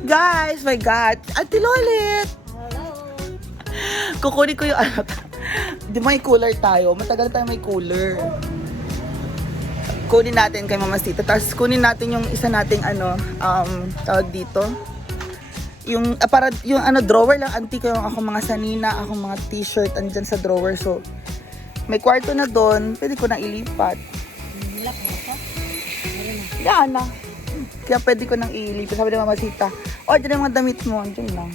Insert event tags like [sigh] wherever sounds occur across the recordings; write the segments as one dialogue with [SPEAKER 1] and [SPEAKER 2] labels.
[SPEAKER 1] Guys, my God. Ate Lolit.
[SPEAKER 2] Hello.
[SPEAKER 1] Kukunin ko yung ano. Di may cooler tayo. Matagal tayo may cooler. Kunin natin kay Mama Sita. Tapos kunin natin yung isa nating ano, um, tawag dito. Yung, ah, para, yung ano, drawer lang. Antique yung ako mga sanina, ako mga t-shirt andyan sa drawer. So, may kwarto na doon. Pwede ko na ilipat. Yan na. Kaya pwede ko nang ilipat. Sabi ni Mama Sita, order yung mga damit mo. Andiyan lang.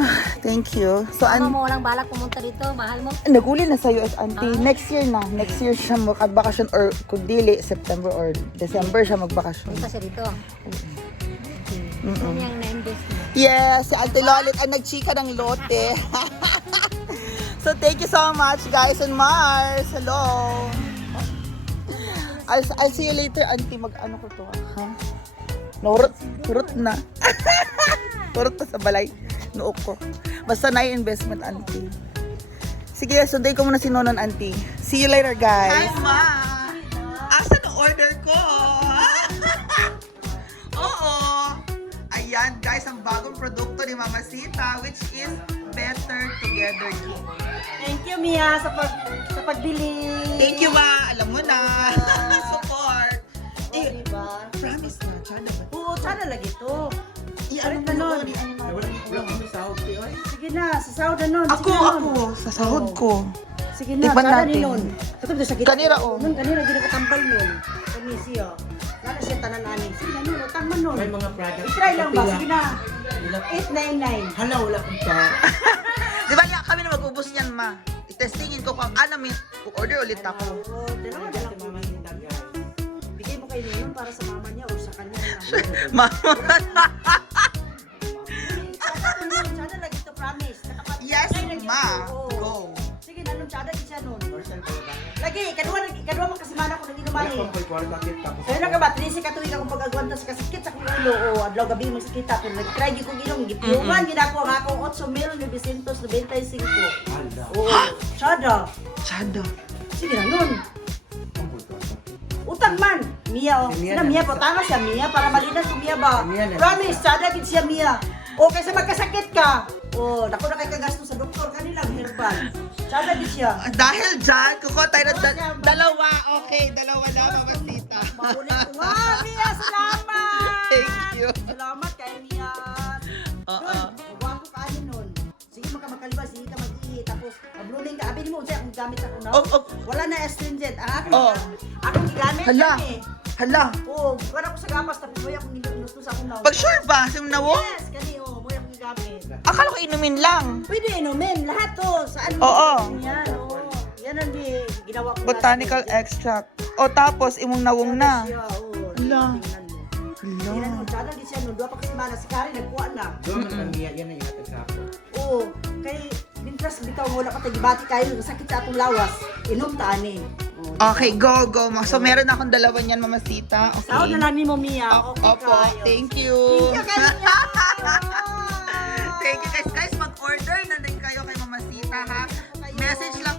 [SPEAKER 1] [sighs] Thank you. So,
[SPEAKER 2] Ano
[SPEAKER 1] an
[SPEAKER 2] mo walang balak pumunta dito? Mahal mo?
[SPEAKER 1] Naguli na sa US, auntie. Next year na. Next year siya magbakasyon or kung dili, September or December siya magbakasyon.
[SPEAKER 2] Punta siya dito.
[SPEAKER 1] Mm-mm.
[SPEAKER 2] Ano yung na-invest mo?
[SPEAKER 1] Yes, si Auntie Lolit ang nagchika ng lote. [laughs] so, thank you so much, guys, on Mars. Hello. I'll, I'll see you later, Auntie. Mag-ano ko to, ha? Nurot, nurot na. [laughs] Nurot na sa balay. Nuok ko. Basta na yung investment, Auntie. Sige, sunday ko muna si Nonon, Auntie. See you later, guys. Hi, Ma! Asa na order ko? [laughs] Oo. Ayan, guys, ang bagong produkto ni Mama Sita, which is Better Together Cake.
[SPEAKER 3] Thank you, Mia, sa, pag, sa pagbili.
[SPEAKER 1] Thank you, Ma. Alam mo na. [laughs] Support.
[SPEAKER 3] Oo, sana lagi to.
[SPEAKER 1] I-ano
[SPEAKER 3] Ano
[SPEAKER 1] mo
[SPEAKER 3] nun?
[SPEAKER 1] nun? I-ano mo?
[SPEAKER 3] Sige na, sa sahod na nun.
[SPEAKER 1] Ako,
[SPEAKER 3] Sige na,
[SPEAKER 1] ako.
[SPEAKER 3] nun.
[SPEAKER 1] Sa sahod ko.
[SPEAKER 3] Sige na,
[SPEAKER 1] Tikman natin.
[SPEAKER 3] ni nun. Katong sa sakit.
[SPEAKER 1] Kanira, oh.
[SPEAKER 3] Nun, kanira, ginakatambal nun. Kani siya. Lalo siya tanan ani. Sige na, nun, utang man nun.
[SPEAKER 4] May mga product.
[SPEAKER 3] I-try lang ba? Sige na.
[SPEAKER 4] Wala.
[SPEAKER 3] 899.
[SPEAKER 4] Hala, wala kong pa. [laughs]
[SPEAKER 1] Di ba niya kami na mag-ubos niyan, Ma? I-testingin ko kung ano, may order ulit ako.
[SPEAKER 3] Oo, dalawa na lang mama guys. Bigay mo kay Ninong para sa mama niya o sa kanya na.
[SPEAKER 1] Ma,
[SPEAKER 3] Sana lagi [laughs] to promise.
[SPEAKER 1] Yes,
[SPEAKER 3] Ay, lagi
[SPEAKER 1] Ma.
[SPEAKER 3] to, oo.
[SPEAKER 1] Go.
[SPEAKER 3] Sige na, nung tsada siya nun. Lagi, kadua, kadua mo kasimana ko nang inuman eh. Kaya na ka ba, trisi ka tuwing akong pag-agwanta sa kasakit sa akong ulo o adlaw gabi mo sakit ako. Nag-try gyud kong inom, gipiuman gid ako ang akong 8 mil 995. Oo, tsada.
[SPEAKER 1] Chada.
[SPEAKER 3] Sige na nun. Utang man. Mia, oh.
[SPEAKER 4] Mia
[SPEAKER 3] Sina
[SPEAKER 4] na.
[SPEAKER 3] Mia, patama siya Mia para malinas ko Mia ba?
[SPEAKER 4] Si Mia na.
[SPEAKER 3] Promise, tsada gid siya Mia. O, kaysa magkasakit ka. O, dako na kay kagasto sa doktor kanilang herbal. Tsada gid siya.
[SPEAKER 1] Ah, Dahil dyan, kukuha tayo ng da- dalawa. Okay, dalawa na, Mama Sita.
[SPEAKER 3] Maulit ko. Mia, salamat! [laughs]
[SPEAKER 1] Thank you.
[SPEAKER 3] Salamat Abin mo, siya kung gamit ako na.
[SPEAKER 1] Oh, oh.
[SPEAKER 3] Wala na astringent. Ang aking,
[SPEAKER 1] Oh.
[SPEAKER 3] akong gigamit
[SPEAKER 1] Hala.
[SPEAKER 3] yan eh.
[SPEAKER 1] Hala.
[SPEAKER 3] Oo, wala ko sa gapas. Tapos, mo akong ginusto sa akong naw.
[SPEAKER 1] Pag sure ba, sim na wo?
[SPEAKER 3] Yes, kani, oh, mo akong gigamit.
[SPEAKER 1] Akala ko inumin lang.
[SPEAKER 3] Pwede inumin, lahat to. Saan mo?
[SPEAKER 1] Oo.
[SPEAKER 3] Yan, oo. Yan ang di, ginawa ko.
[SPEAKER 1] Botanical
[SPEAKER 3] week.
[SPEAKER 1] extract. O tapos, imong nawong na.
[SPEAKER 3] Siya, oo.
[SPEAKER 1] Hala.
[SPEAKER 3] Tingnan mo.
[SPEAKER 1] Hala.
[SPEAKER 3] Tingnan mo, tsada di siya nun. Dua pa kasi mana, si Kari nagkuha na.
[SPEAKER 4] Doon ang niya, yan ang ihatag sa ako.
[SPEAKER 3] Oo, kay Mintras bitaw wala pa tayo gibati kayo sakit sa atong lawas. Inom ta ani. Oo.
[SPEAKER 1] Okay, go, go. Ma. So, meron akong dalawa niyan, Mama Sita. Okay.
[SPEAKER 3] Sahod na lang ni mo Mia.
[SPEAKER 1] Opo,
[SPEAKER 3] Okay
[SPEAKER 1] opo.
[SPEAKER 3] kayo.
[SPEAKER 1] Thank you.
[SPEAKER 3] Thank you kanya. [laughs]
[SPEAKER 1] Thank you guys. Guys, mag-order na din kayo kay Mama Sita, ha? Message lang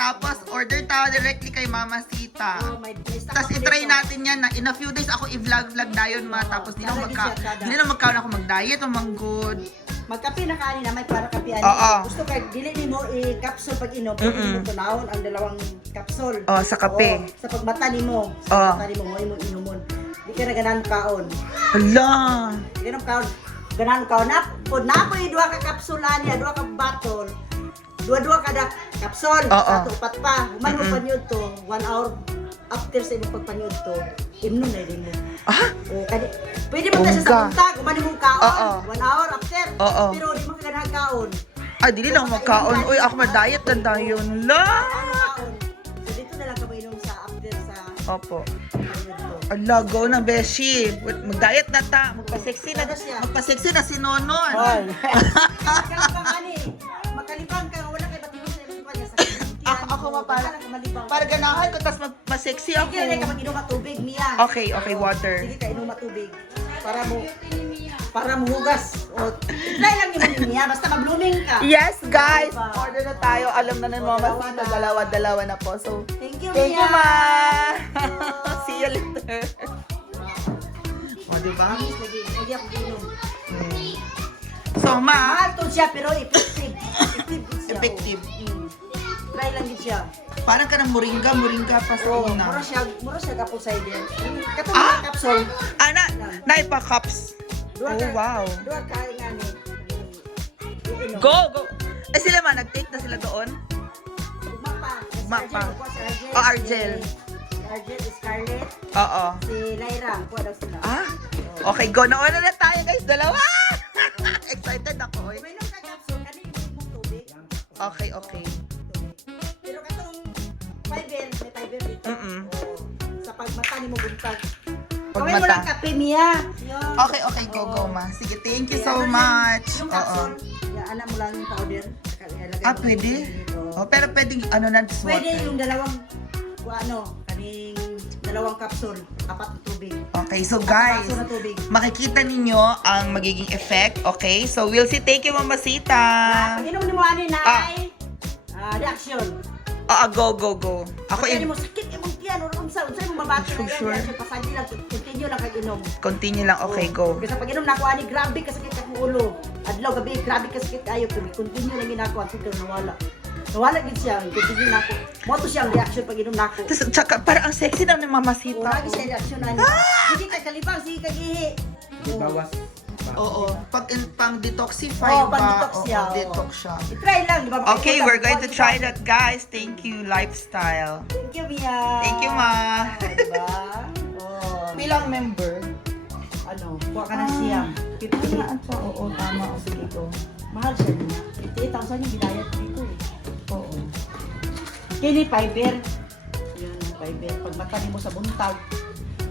[SPEAKER 1] Tapos, order tayo directly kay Mama Sita.
[SPEAKER 3] Oh, lista
[SPEAKER 1] Tapos itry natin yan na in a few days ako i-vlog-vlog dayon ma. Tapos di
[SPEAKER 3] Tsada
[SPEAKER 1] magka di na magkaon ako mag-diet o mag-good.
[SPEAKER 3] Magkape na kanin na may para kape ani.
[SPEAKER 1] Oo.
[SPEAKER 3] Gusto kay dili ni mo i-capsule pag inom, pwede
[SPEAKER 1] Mm-mm.
[SPEAKER 3] mo ang dalawang capsule.
[SPEAKER 1] Oh, sa kape.
[SPEAKER 3] Oo, sa pagmata nimo.
[SPEAKER 1] Oo.
[SPEAKER 3] Sa mata nimo mo imo inumon. Di ka na ganan kaon.
[SPEAKER 1] Hala.
[SPEAKER 3] Di ka na kaon. Ganan kaon na pod na po duha ka capsule ani, duha ka bottle. Dua-dua kada kapsol.
[SPEAKER 1] Oo.
[SPEAKER 3] Sa tupat pa. Human mo panyod to. One hour after sa imong pagpanyod to. Imno na din mo.
[SPEAKER 1] Ah,
[SPEAKER 3] O, kani, pwede mo tayo sa
[SPEAKER 1] Bongga.
[SPEAKER 3] buntag. Human mo kaon.
[SPEAKER 1] Oo.
[SPEAKER 3] One hour after.
[SPEAKER 1] Oo.
[SPEAKER 3] Pero di mo ka kaon.
[SPEAKER 1] ah, dili lang magkaon. Uy, ako ma-diet na dayon. La.
[SPEAKER 3] Ano kaon? So dito na lang ka mainom sa after sa
[SPEAKER 1] Opo.
[SPEAKER 3] panyod to.
[SPEAKER 1] Ala, go na, Beshi. Mag-diet na ta. Magpa-sexy na. Magpa-sexy na si Nonon.
[SPEAKER 3] Makalibang ani. Makalibang
[SPEAKER 1] Ma, para, para ganahan ko, tapos mag- ma-sexy ako.
[SPEAKER 3] Sige, ka mag-inom ka tubig, Mia.
[SPEAKER 1] Okay, okay, water.
[SPEAKER 3] Sige ka inom tubig para mo para muhugas. O try lang yung [laughs] niya basta mag-blooming ka.
[SPEAKER 1] Yes, guys! Order na tayo. Alam na ng Mama
[SPEAKER 3] Dalawa
[SPEAKER 1] Sita.
[SPEAKER 3] na.
[SPEAKER 1] Dalawa-dalawa na po. So,
[SPEAKER 3] Thank you,
[SPEAKER 1] thank you,
[SPEAKER 3] Mia.
[SPEAKER 1] Ma! [laughs] See you later. di ba?
[SPEAKER 3] Amis lagi, lagi ako ginom.
[SPEAKER 1] So, ma,
[SPEAKER 3] Mahal to siya pero effective. [laughs] Effective siya.
[SPEAKER 1] Effective.
[SPEAKER 3] oh. Mm. Try lang gid siya.
[SPEAKER 1] parang ka ng moringa, moringa pa sa
[SPEAKER 3] Oh,
[SPEAKER 1] una.
[SPEAKER 3] mura siya, mura siya kapos cider. Katong
[SPEAKER 1] Ah!
[SPEAKER 3] mga capsule.
[SPEAKER 1] Ah, na, naipa cups.
[SPEAKER 3] Duha
[SPEAKER 1] Oh,
[SPEAKER 3] ka-
[SPEAKER 1] wow.
[SPEAKER 3] Duha ka nga ni.
[SPEAKER 1] Go, go. Eh, sila man, nag-take na sila doon?
[SPEAKER 3] Ugma pa.
[SPEAKER 1] Ugma
[SPEAKER 3] Si
[SPEAKER 1] pa.
[SPEAKER 3] Argel, kuha si Argel.
[SPEAKER 1] Oh, Argel.
[SPEAKER 3] Argel, Scarlett,
[SPEAKER 1] Oo.
[SPEAKER 3] si Lyra. Kuha daw sila.
[SPEAKER 1] Ah, okay, go. Nauna na tayo, guys. Dalawa.
[SPEAKER 3] Buntag.
[SPEAKER 1] Pag
[SPEAKER 3] Gawin mo
[SPEAKER 1] mata.
[SPEAKER 3] lang kape, Mia. Yun.
[SPEAKER 1] Okay, okay. Go, go, ma. Sige, thank you so
[SPEAKER 3] ano
[SPEAKER 1] much.
[SPEAKER 3] Yung
[SPEAKER 1] Oo.
[SPEAKER 3] capsule, yaanan mo lang yung powder. saka ilalagay
[SPEAKER 1] Ah,
[SPEAKER 3] mo
[SPEAKER 1] pwede?
[SPEAKER 3] dito.
[SPEAKER 1] Oh, pero pwedeng, ano na,
[SPEAKER 3] Pwede yung dalawang, kung ano, kaning dalawang capsule, apat na tubig.
[SPEAKER 1] Okay, so guys,
[SPEAKER 3] na tubig.
[SPEAKER 1] makikita ninyo ang magiging effect. Okay, so we'll see. Thank you, Mamasita.
[SPEAKER 3] Ah, pag inom ni mo ani na
[SPEAKER 1] Ah.
[SPEAKER 3] ay ah, reaction.
[SPEAKER 1] Ah, go, go, go. Ako,
[SPEAKER 3] Pag
[SPEAKER 1] in,
[SPEAKER 3] mo sakit tiyan or unsa, unsa mo mabati na
[SPEAKER 1] sure.
[SPEAKER 3] yan, reaction pasagi lang continue lang kag inom.
[SPEAKER 1] continue lang. Okay, go.
[SPEAKER 3] Kasi pag inom na ako ani grabe ka sakit akong ulo. Adlaw gabi grabe ka sakit ayo pero continue lang ginako ang sakit nawala. Nawala gid siya, continue na ako. Mo to siya ang reaction pag inom na ako.
[SPEAKER 1] Tapos, tsaka, parang ang sexy daw ng
[SPEAKER 3] O,
[SPEAKER 1] Mamasita.
[SPEAKER 3] lagi siya reaction ani.
[SPEAKER 1] Ah!
[SPEAKER 3] Sige ka kalibang, sige ka gihi.
[SPEAKER 4] Bawas.
[SPEAKER 1] Oo, pag in, pang detoxify
[SPEAKER 3] Oo,
[SPEAKER 1] ba?
[SPEAKER 3] pang-detox siya, oo.
[SPEAKER 1] detox siya.
[SPEAKER 3] I-try lang, di ba?
[SPEAKER 1] Okay, we're going to try that, guys. Thank you, lifestyle.
[SPEAKER 3] Thank you, Mia.
[SPEAKER 1] Thank you, ma.
[SPEAKER 3] Diba? [laughs] Oh.
[SPEAKER 1] Bilang member?
[SPEAKER 3] Ano, kuha ka na siya. 50.
[SPEAKER 1] pa? Oo, tama. O, sige, go.
[SPEAKER 3] Mahal siya niya. 58,000 yung binayad dito eh.
[SPEAKER 1] Oo.
[SPEAKER 3] Kini fiber. Yan, fiber. Pag matani mo sa buntag.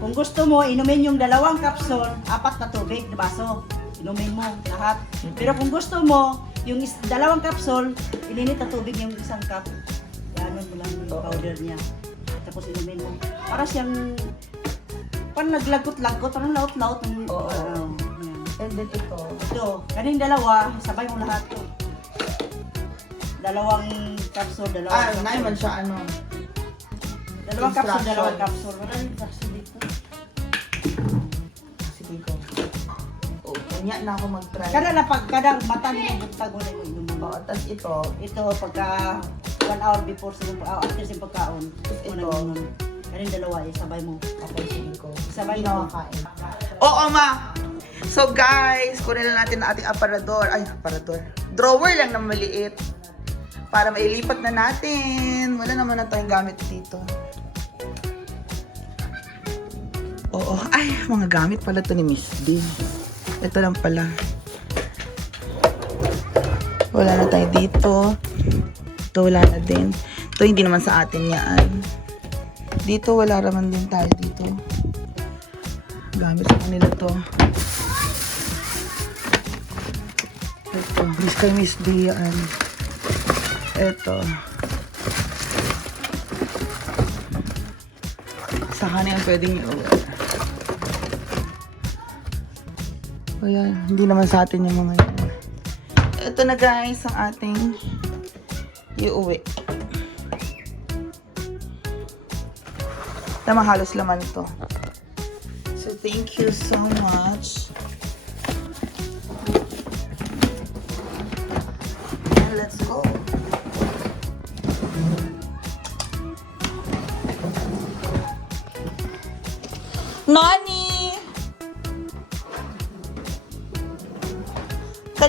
[SPEAKER 3] Kung gusto mo, inumin yung dalawang kapsul, apat na tubig na baso. Inumin mo lahat. Pero kung gusto mo, yung is- dalawang kapsul, ininit na tubig yung isang cup. Yan mo lang yung powder niya. Tapos inumin mo. Para siyang, parang naglagot-lagot, parang laut-laut. ng-
[SPEAKER 1] Oo.
[SPEAKER 3] Ah, yan.
[SPEAKER 1] And then ito.
[SPEAKER 3] Ito, kaning dalawa, sabay mo lahat to. Dalawang capsule, dalawang
[SPEAKER 1] Ah,
[SPEAKER 3] capsule.
[SPEAKER 1] naiman siya, ano?
[SPEAKER 3] Dalawang capsule,
[SPEAKER 1] Instruction.
[SPEAKER 3] dalawang capsule. Wala capsule
[SPEAKER 1] Oh, kanya na ako mag-try.
[SPEAKER 3] Kada na pag kada mata ni mo buntag wala yung inom.
[SPEAKER 1] Oo, tapos ito.
[SPEAKER 3] Ito pagka one hour before sa uh, after sa pagkaon.
[SPEAKER 1] Ito.
[SPEAKER 3] Kaning dalawa, eh, sabay mo.
[SPEAKER 1] Sige, go.
[SPEAKER 3] Sabay mo.
[SPEAKER 1] na kakain. Oo, ma! So, guys, kunin lang natin ang ating aparador. Ay, aparador. Drawer lang na maliit. Para mailipat na natin. Wala naman na tayong gamit dito. Oo. Ay, mga gamit pala to ni Miss D. Ito lang pala. Wala na tayo dito. Ito wala na din. Ito hindi naman sa atin yan. Dito wala naman din tayo dito. Gamit sa kanila to. Ito, Miss kay Miss D yan. Ito. Sa kanila pwedeng i-uwi. Yan, hindi naman sa atin yung mga yan. Ito na guys, ang ating iuwi. Tama halos laman to. So thank you so much. And let's go. Nani!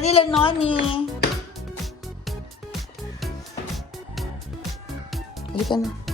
[SPEAKER 1] Kanila, Nani! Halika na.